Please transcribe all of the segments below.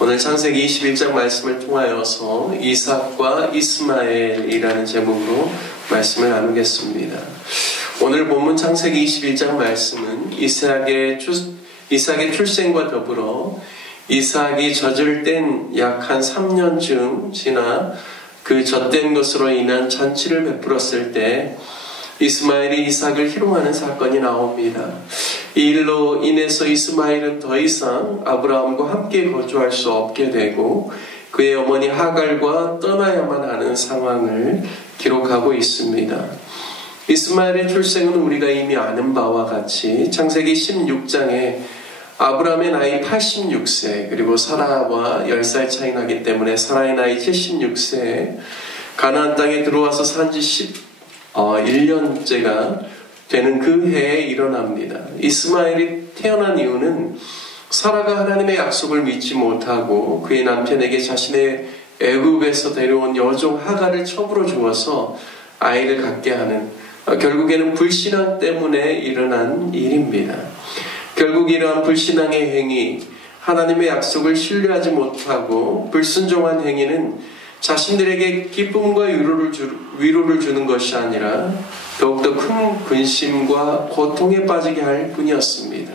오늘 창세기 21장 말씀을 통하여서 이삭과 이스마엘이라는 제목으로 말씀을 나누겠습니다. 오늘 본문 창세기 21장 말씀은 이삭의 출생과 더불어 이삭이 젖을 뗀 약 한 3년쯤 지나 그 젖된 것으로 인한 잔치를 베풀었을 때 이스마엘이 이삭을 희롱하는 사건이 나옵니다. 이 일로 인해서 이스마엘은 더 이상 아브라함과 함께 거주할 수 없게 되고 그의 어머니 하갈과 떠나야만 하는 상황을 기록하고 있습니다. 이스마엘의 출생은 우리가 이미 아는 바와 같이 창세기 16장에 아브라함의 나이 86세 그리고 사라와 10살 차이 나기 때문에 사라의 나이 76세에 가나안 땅에 들어와서 산지 1년째가 되는 그 해에 일어납니다. 이스마엘이 태어난 이유는 사라가 하나님의 약속을 믿지 못하고 그의 남편에게 자신의 애굽에서 데려온 여종 하갈을 첩으로 주어서 아이를 갖게 하는 결국에는 불신앙 때문에 일어난 일입니다. 결국 이러한 불신앙의 행위, 하나님의 약속을 신뢰하지 못하고 불순종한 행위는 자신들에게 기쁨과 위로를 주는 것이 아니라 더욱더 큰 근심과 고통에 빠지게 할 뿐이었습니다.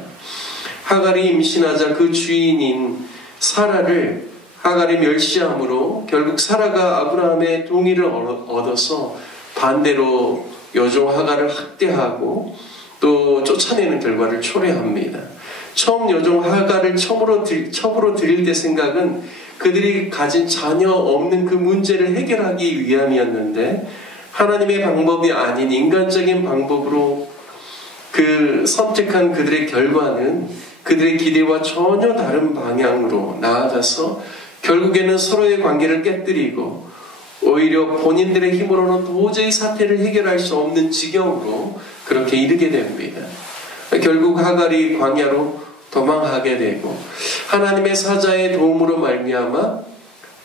하갈이 임신하자 그 주인인 사라를 하갈이 멸시함으로 결국 사라가 아브라함의 동의를 얻어서 반대로 여종 하갈을 학대하고 또 쫓아내는 결과를 초래합니다. 처음 여종 하갈을 첩으로 들일 때 생각은 그들이 가진 자녀 없는 그 문제를 해결하기 위함이었는데 하나님의 방법이 아닌 인간적인 방법으로 선택한 그들의 결과는 그들의 기대와 전혀 다른 방향으로 나아가서 결국에는 서로의 관계를 깨뜨리고 오히려 본인들의 힘으로는 도저히 사태를 해결할 수 없는 지경으로 그렇게 이르게 됩니다. 결국 하갈이 광야로 도망하게 되고 하나님의 사자의 도움으로 말미암아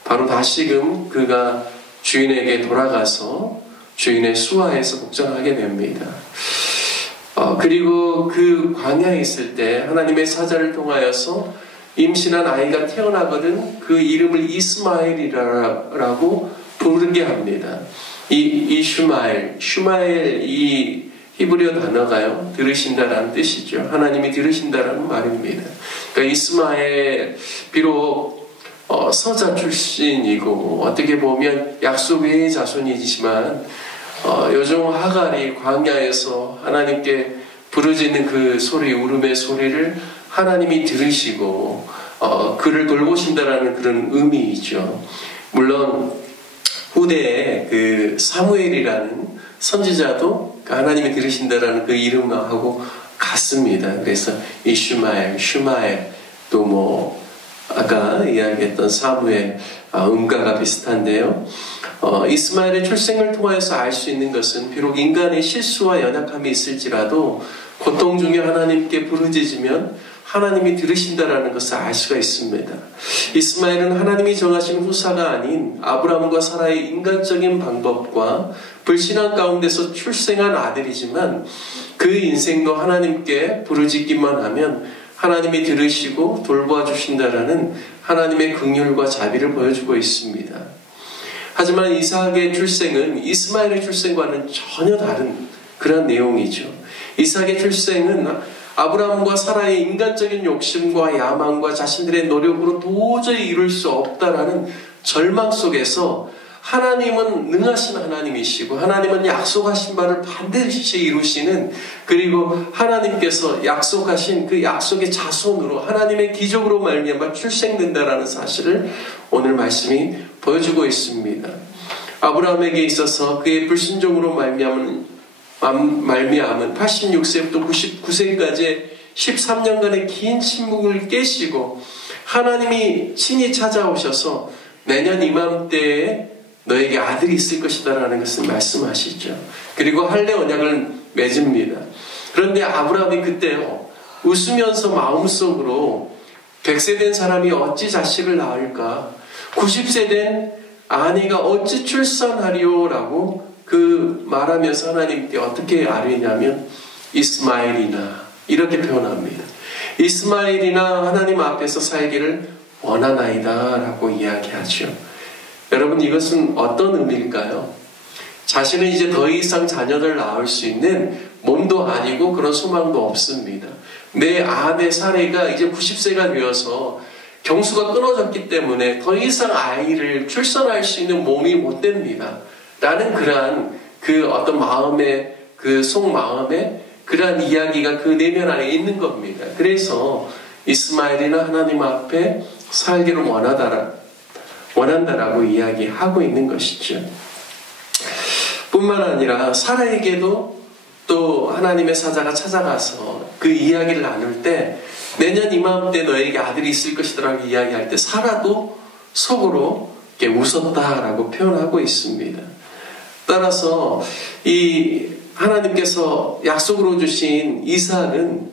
바로 다시금 그가 주인에게 돌아가서 주인의 수하에서 복종하게 됩니다. 그리고 그 광야에 있을 때 하나님의 사자를 통하여서 임신한 아이가 태어나거든 그 이름을 이스마엘이라고 부르게 합니다. 슈마엘 이 히브리어 단어가요, 들으신다라는 뜻이죠. 하나님이 들으신다라는 말입니다. 그러니까 이스마엘, 비록 서자 출신이고 어떻게 보면 약속 외의 자손이지만 여종 하갈이 광야에서 하나님께 부르짖는 그 소리, 울음의 소리를 하나님이 들으시고 그를 돌보신다라는 그런 의미이죠. 물론 후대에 그 사무엘이라는 선지자도 하나님이 들으신다라는 그 이름하고 같습니다. 그래서 슈마엘 또 아까 이야기했던 사무엘 음가가 비슷한데요. 이스마엘의 출생을 통해서 알 수 있는 것은 비록 인간의 실수와 연약함이 있을지라도 고통 중에 하나님께 부르짖으면 하나님이 들으신다라는 것을 알 수가 있습니다. 이스마엘은 하나님이 정하신 후사가 아닌 아브라함과 사라의 인간적인 방법과 불신앙 가운데서 출생한 아들이지만 그 인생도 하나님께 부르짖기만 하면 하나님이 들으시고 돌보아 주신다라는 하나님의 긍휼과 자비를 보여주고 있습니다. 하지만 이삭의 출생은 이스마엘의 출생과는 전혀 다른 그런 내용이죠. 이삭의 출생은 아브라함과 사라의 인간적인 욕심과 야망과 자신들의 노력으로 도저히 이룰 수 없다라는 절망 속에서 하나님은 능하신 하나님이시고 하나님은 약속하신 바를 반드시 이루시는, 그리고 하나님께서 약속하신 그 약속의 자손으로 하나님의 기적으로 말미암아 출생된다라는 사실을 오늘 말씀이 보여주고 있습니다. 아브라함에게 있어서 그의 불순종으로 말미암은 86세부터 99세까지 13년간의 긴 침묵을 깨시고 하나님이 친히 찾아오셔서 내년 이맘때에 너에게 아들이 있을 것이다 라는 것을 말씀하시죠. 그리고 할례 언약을 맺습니다. 그런데 아브라함이 그때 웃으면서 마음속으로 100세 된 사람이 어찌 자식을 낳을까, 90세 된 아내가 어찌 출산하리오라고 그 말하면서 하나님께 어떻게 아뢰냐면 이스마엘이나 이렇게 표현합니다. 이스마엘이나 하나님 앞에서 살기를 원하나이다 라고 이야기하죠. 여러분, 이것은 어떤 의미일까요? 자신은 이제 더 이상 자녀를 낳을 수 있는 몸도 아니고 그런 소망도 없습니다. 내 아내 사례가 이제 90세가 되어서 경수가 끊어졌기 때문에 더 이상 아이를 출산할 수 있는 몸이 못 됩니다. 라는 그러한 그 어떤 마음의 그 속마음에 그러한 이야기가 그 내면 안에 있는 겁니다. 그래서 이스마엘이나 하나님 앞에 살기를 원한다라고 이야기하고 있는 것이죠. 뿐만 아니라 사라에게도 또 하나님의 사자가 찾아가서 그 이야기를 나눌 때 내년 이맘때 너에게 아들이 있을 것이라고 이야기할 때 사라도 속으로 이렇게 웃었다라고 표현하고 있습니다. 따라서 이 하나님께서 약속으로 주신 이삭은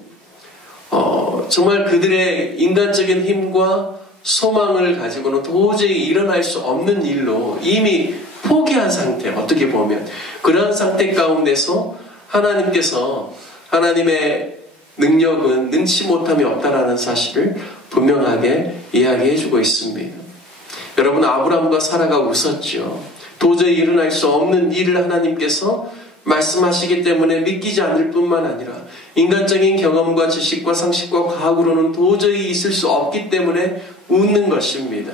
정말 그들의 인간적인 힘과 소망을 가지고는 도저히 일어날 수 없는 일로 이미 포기한 상태, 어떻게 보면 그러한 상태 가운데서 하나님께서 하나님의 능력은 능치 못함이 없다라는 사실을 분명하게 이야기해주고 있습니다. 여러분, 아브람과 사라가 웃었죠. 도저히 일어날 수 없는 일을 하나님께서 말씀하시기 때문에 믿기지 않을 뿐만 아니라 인간적인 경험과 지식과 상식과 과학으로는 도저히 있을 수 없기 때문에 웃는 것입니다.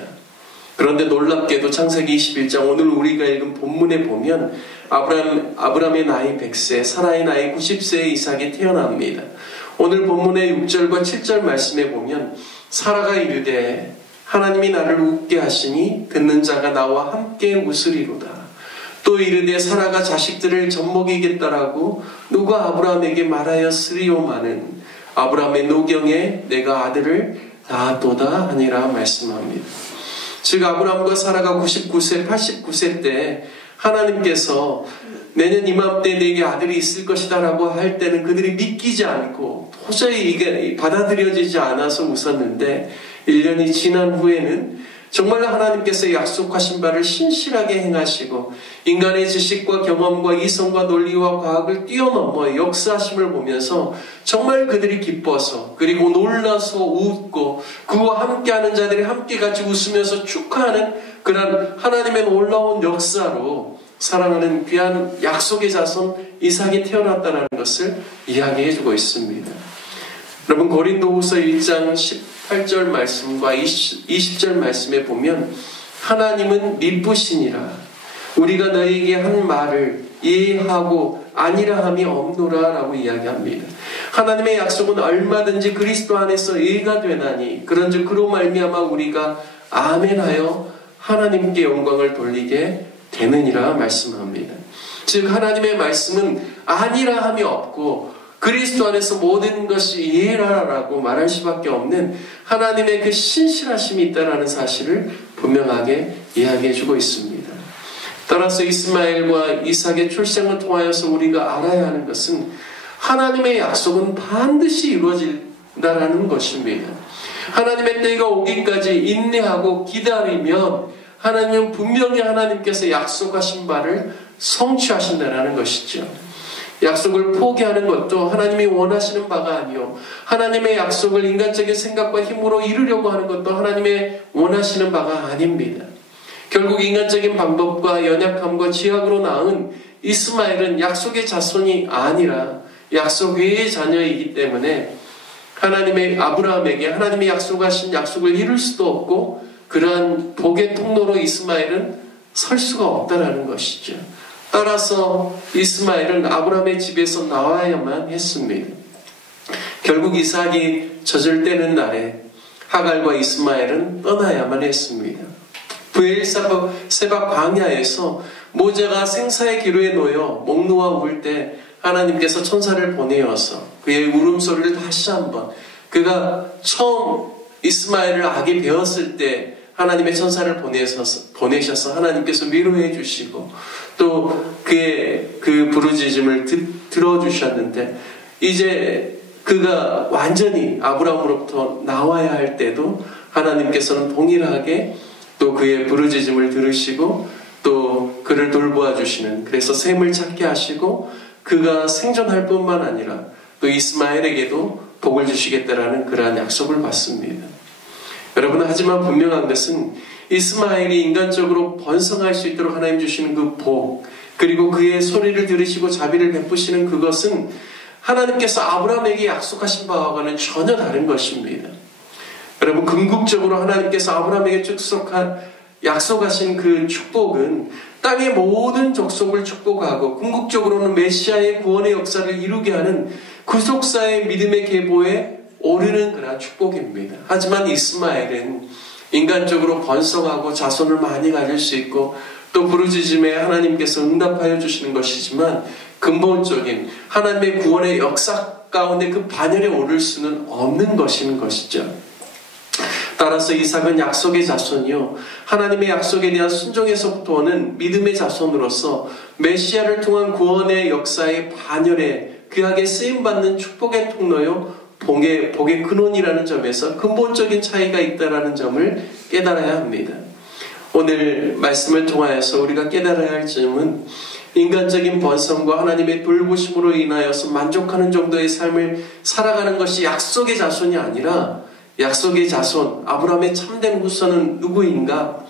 그런데 놀랍게도 창세기 21장 오늘 우리가 읽은 본문에 보면 아브람의 나이 100세, 사라의 나이 90세의 이삭이 태어납니다. 오늘 본문의 6절과 7절 말씀에 보면 사라가 이르되 하나님이 나를 웃게 하시니 듣는 자가 나와 함께 웃으리로다. 또 이르되 사라가 자식들을 젖먹이겠다라고 누가 아브라함에게 말하였으리오마는 아브라함의 노경에 내가 아들을 낳았도다 하니라 말씀합니다. 즉 아브라함과 사라가 99세, 89세 때 하나님께서 내년 이맘때 내게 아들이 있을 것이다 라고 할 때는 그들이 믿기지 않고 도저히 이게 받아들여지지 않아서 웃었는데 1년이 지난 후에는 정말로 하나님께서 약속하신 바를 신실하게 행하시고 인간의 지식과 경험과 이성과 논리와 과학을 뛰어넘어 역사하심을 보면서 정말 그들이 기뻐서 그리고 놀라서 웃고 그와 함께하는 자들이 함께 같이 웃으면서 축하하는 그런 하나님의 놀라운 역사로 사랑하는 귀한 약속의 자손 이삭이 태어났다는 것을 이야기해주고 있습니다. 여러분, 고린도후서 1장 18절 말씀과 20절 말씀에 보면 하나님은 미쁘시니라 우리가 너희에게 한 말을 이해하고 아니라 함이 없노라 라고 이야기합니다. 하나님의 약속은 얼마든지 그리스도 안에서 이해가 되나니 그런즉 그로 말미암아 우리가 아멘하여 하나님께 영광을 돌리게 되느니라 말씀합니다. 즉 하나님의 말씀은 아니라 함이 없고 그리스도 안에서 모든 것이 이해라라고 말할 수밖에 없는 하나님의 그 신실하심이 있다라는 사실을 분명하게 이야기해주고 있습니다. 따라서 이스마엘과 이삭의 출생을 통하여서 우리가 알아야 하는 것은 하나님의 약속은 반드시 이루어진다라는 것입니다. 하나님의 때가 오기까지 인내하고 기다리면 하나님은 분명히 하나님께서 약속하신 바를 성취하신다라는 것이죠. 약속을 포기하는 것도 하나님이 원하시는 바가 아니요 하나님의 약속을 인간적인 생각과 힘으로 이루려고 하는 것도 하나님의 원하시는 바가 아닙니다. 결국 인간적인 방법과 연약함과 지약으로 낳은 이스마엘은 약속의 자손이 아니라 약속 외의 자녀이기 때문에 하나님의 아브라함에게 하나님이 약속하신 약속을 이룰 수도 없고 그러한 복의 통로로 이스마엘은 설 수가 없다라는 것이죠. 따라서 이스마엘은 아브라함의 집에서 나와야만 했습니다. 결국 이삭이 젖을 떼는 날에 하갈과 이스마엘은 떠나야만 했습니다. 브엘세바 광야에서 모세가 생사의 기로에 놓여 목 놓아 울 때 하나님께서 천사를 보내어서 그의 울음소리를 다시 한번 그가 처음 이스마엘을 아기 배웠을 때 하나님의 천사를 보내셔서 하나님께서 위로해 주시고 또 그의 그 부르짖음을 들어주셨는데 이제 그가 완전히 아브라함으로부터 나와야 할 때도 하나님께서는 동일하게 또 그의 부르짖음을 들으시고 또 그를 돌보아 주시는 그래서 샘을 찾게 하시고 그가 생존할 뿐만 아니라 또 이스마엘에게도 복을 주시겠다라는 그러한 약속을 받습니다. 여러분, 하지만 분명한 것은 이스마엘이 인간적으로 번성할 수 있도록 하나님 주시는 그 복, 그리고 그의 소리를 들으시고 자비를 베푸시는 그것은 하나님께서 아브라함에게 약속하신 바와는 전혀 다른 것입니다. 여러분, 궁극적으로 하나님께서 아브라함에게 약속하신 그 축복은 땅의 모든 족속을 축복하고 궁극적으로는 메시아의 구원의 역사를 이루게 하는 구속사의 믿음의 계보에 오르는 그런 축복입니다. 하지만 이스마엘은 인간적으로 번성하고 자손을 많이 가질 수 있고 또 부르짖음에 하나님께서 응답하여 주시는 것이지만 근본적인 하나님의 구원의 역사 가운데 그 반열에 오를 수는 없는 것이죠. 따라서 이삭은 약속의 자손이요, 하나님의 약속에 대한 순종에서부터 오는 믿음의 자손으로서 메시아를 통한 구원의 역사의 반열에 귀하게 쓰임받는 축복의 통로요, 복의 근원이라는 점에서 근본적인 차이가 있다는 점을 깨달아야 합니다. 오늘 말씀을 통하여서 우리가 깨달아야 할 점은 인간적인 번성과 하나님의 돌보심으로 인하여서 만족하는 정도의 삶을 살아가는 것이 약속의 자손이 아니라 약속의 자손, 아브라함의 참된 후손은 누구인가?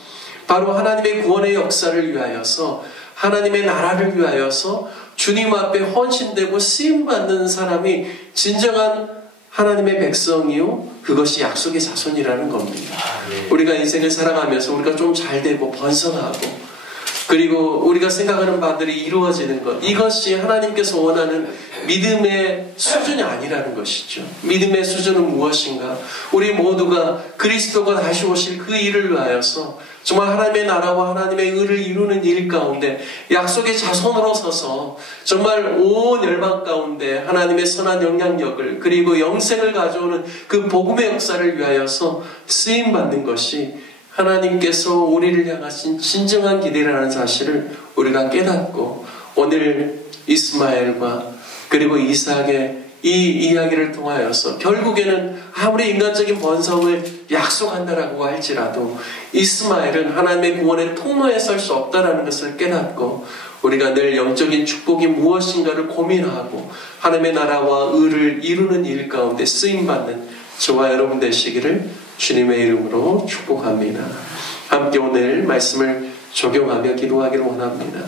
바로 하나님의 구원의 역사를 위하여서, 하나님의 나라를 위하여서 주님 앞에 헌신되고 쓰임받는 사람이 진정한 하나님의 백성이요, 그것이 약속의 자손이라는 겁니다. 우리가 인생을 살아가면서 우리가 좀 잘되고 번성하고 그리고 우리가 생각하는 바들이 이루어지는 것, 이것이 하나님께서 원하는 믿음의 수준이 아니라는 것이죠. 믿음의 수준은 무엇인가? 우리 모두가 그리스도가 다시 오실 그 일을 위하여서 정말 하나님의 나라와 하나님의 의를 이루는 일 가운데 약속의 자손으로 서서 정말 온 열방 가운데 하나님의 선한 영향력을 그리고 영생을 가져오는 그 복음의 역사를 위하여서 쓰임받는 것이 하나님께서 우리를 향하신 진정한 기대라는 사실을 우리가 깨닫고, 오늘 이스마엘과 그리고 이삭의 이 이야기를 통하여서 결국에는 아무리 인간적인 번성을 약속한다라고 할지라도 이스마엘은 하나님의 구원의 통로에 설 수 없다라는 것을 깨닫고, 우리가 늘 영적인 축복이 무엇인가를 고민하고 하나님의 나라와 의를 이루는 일 가운데 쓰임받는 저와 여러분 되시기를 주님의 이름으로 축복합니다. 함께 오늘 말씀을 적용하며 기도하기를 원합니다.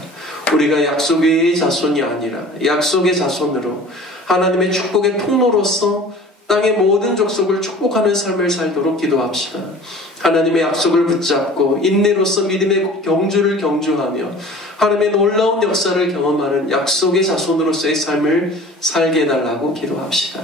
우리가 약속의 자손이 아니라 약속의 자손으로 하나님의 축복의 통로로서 땅의 모든 족속을 축복하는 삶을 살도록 기도합시다. 하나님의 약속을 붙잡고 인내로서 믿음의 경주를 경주하며 하나님의 놀라운 역사를 경험하는 약속의 자손으로서의 삶을 살게 해달라고 기도합시다.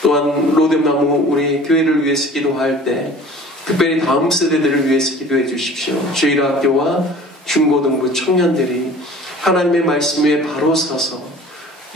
또한 로뎀나무 우리 교회를 위해서 기도할 때 특별히 다음 세대들을 위해서 기도해 주십시오. 주일학교와 중고등부 청년들이 하나님의 말씀 위에 바로 서서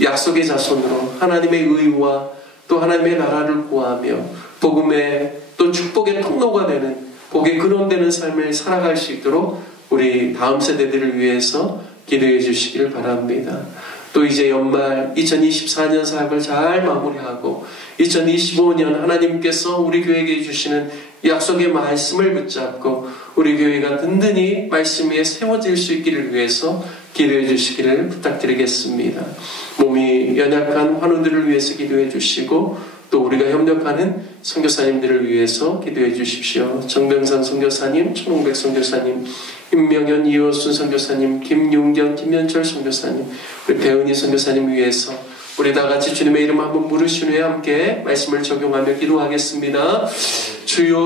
약속의 자손으로 하나님의 의와 또 하나님의 나라를 구하며 복음의 또 축복의 통로가 되는 복의 근원되는 삶을 살아갈 수 있도록 우리 다음 세대들을 위해서 기도해 주시기를 바랍니다. 또 이제 연말 2024년 사역을 잘 마무리하고 2025년 하나님께서 우리 교회에게 주시는 약속의 말씀을 붙잡고 우리 교회가 든든히 말씀 위에 세워질 수 있기를 위해서 기도해 주시기를 부탁드리겠습니다. 몸이 연약한 환우들을 위해서 기도해 주시고 또 우리가 협력하는 선교사님들을 위해서 기도해 주십시오. 정병상 선교사님, 천홍백 선교사님, 임명현, 이호순 선교사님, 김용경, 김현철 선교사님, 우리 배은희 선교사님 위해서 우리 다 같이 주님의 이름 한번 부르신 후에 함께 말씀을 적용하며 기도하겠습니다. 주여